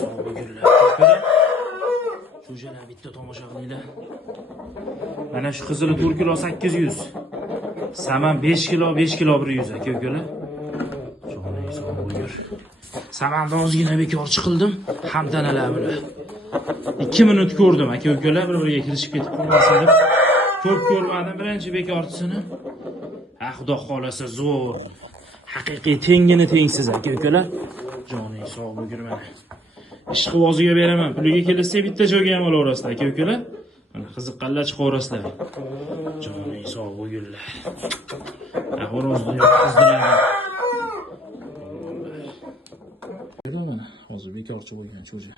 sog' bo'linglar. Ko'plar. Jo'jalar bitta tomosha qilinglar. Mana shu qizili 4 kilo 800. Saman 5 kilo 100 aka-ukalar. Jo'ning sog' bo'linglar. Samandan ozgina bekor chiqildim. Hamdanalar bilan. 2 minut ko'rdim aka-ukalar, bir-biriga kirishib ketib qolmasin deb. Ko'p ko'rmadim birinchi bekorchisini. Xudo xolasa zo'r. Haqiqiy tengini tengsiz aka-ukalar. Joning sog' bo'lgir mana. Ishqiboziga beraman. Puliga kelsa bitta joyga ham olaverasizlar aka-ukalar. Mana qiziqqanlar chiqaverasizlar. Joning sog' bo'lgirlar. Xo'rozni qizdiradi. Mana hozir bekorchi bo'lgan cho'ja.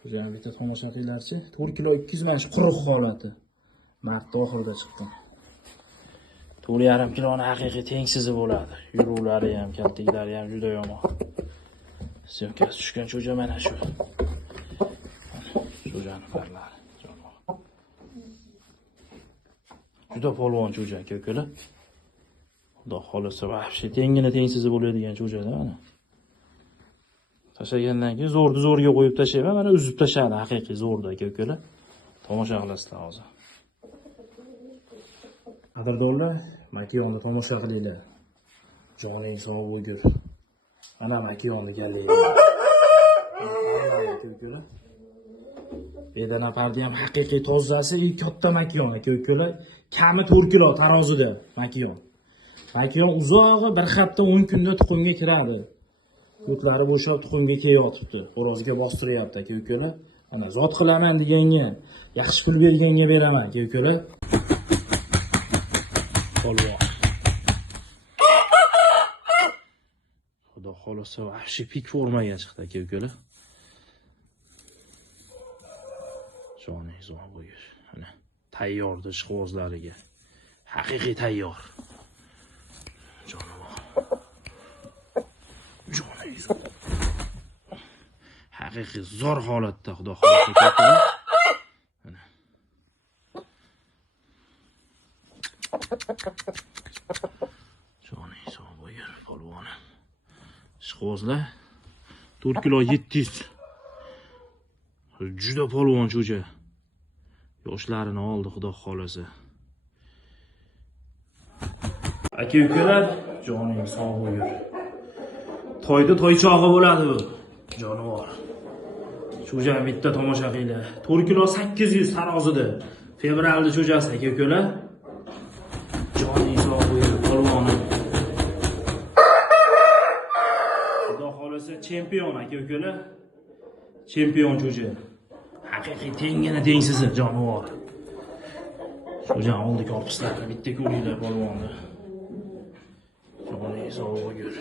Cho'jani bitta tomosha qilinglarchi. 4 kilo 200 mana shu quruq holati. Mart oxirida chiqqan. 4,5 kiloni haqiqiy tengsizi bo'ladi. Yuruvlari ham, kaltiklari ham juda yomon. Syomkasi tushgan cho'ja mana shu. Cho'jani barlari. Juda polvon cho'ja aka-ukalar. Xudo xolasa vahshiy tengini tengsizi bo'ladigan cho'jada mana. Tashlagandan keyin zo'rga qo'yib tashlayman, mana uzib tashladi haqiqiy zo'rda aka-ukalar. Tomosha qilasizlar hozir. Qadrdonlar, makiyonni tomosha qilinglar. Joning sog' bo'lgur. Mana makiyonni galaylar. Aka-ukalar. Bedana parda ham haqiqiy tozasi, katta makiyon aka-ukalar. Kami 4 kilo tarozida makiyon. Makiyon uzog'i bir hafta 10 kunda tuxumga kiradi. Ko'klari bo'shab tuxumga kelyapti. Xo'rozga bostiryapti aka-ukalar. Mana zot qilaman deganga, yaxshi pul berganga beraman aka-ukalar. Polvon. Xudo xolasa vahshiy pik formaga chiqdi aka-ukalar. Joning sog' bo'lgur. Mana tayyordi ishqibozlariga. Haqiqiy tayyor. Jonivor. Joning sog'. Haqiqiy zo'r holatda xudo xolasa aka-ukalar. Mana. Joning sog' bo'lgur polvonim. Ishqibozlar 4 kilo 700. Juda polvon cho'ja. Yoshlarini oldi xudo xolasa. Aka-ukalar, joning sog' bo'lgur. To'yda to'ychog'i bo'ladi bu. Jonivor. Cho'jani bitta tomosha qilinglar. 4 kilo 800 tarozida. Fevralda cho'jasi aka-ukalar. Joning sog' bo'lgur polvonim. Xudo xolasa chempion aka-ukalar. Chempion cho'ja. Haqiqiy tengini tengsizi jonivor. Cho'jani oldi korpuslarini bitta ko'ringlar polvonni. Joning sog' bo'lgur.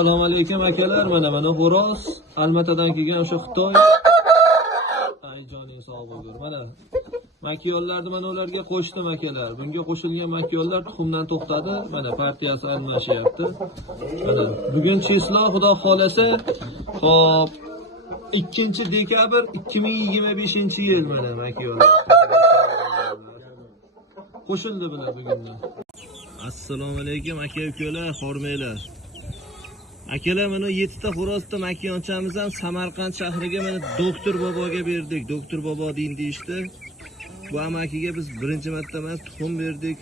Assalomu alaykum akalar, mana xo'roz, Almatadan kelgan o'sha Xitoy. Ay joning sog' bo'lgur. Mana makiyonlarni mana ularga qo'shdim akalar. Bunga qo'shilgan makiyonlar tuxumdan to'xtadi. Mana partiyasi almashyapti. Mana bugun chislo xudo xolasa, xo'p 2-dekabr 2025-yil mana makiyonlar. Qo'shildi bular bugundan. Assalomu alaykum aka-ukalar, xormanglar. Akalar mana 7 ta xo'rozda makiyonchamiz ham Samarqand shahriga mana doktor boboga berdik. Doktor bobo deyishdi. Bu amakiga biz birinchi marta emas tuxum berdik.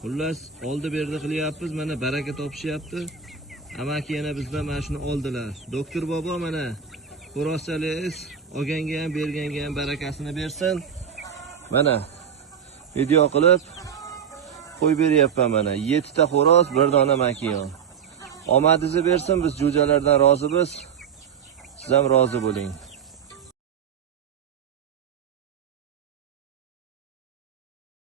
Xullas oldi berdi qilyapmiz. Mana baraka topishyapti. Amaki yana bizdan mana shuni oldilar. Doktor bobo mana xo'rozchalingiz olganga ham berganga ham barakasini bersin. Mana video qilib qo'yib beryapman mana 7 ta xo'roz, bir dona makiyon. Omadingizni bersin, biz jo'jalardan rozimiz. Siz ham rozi bo'ling.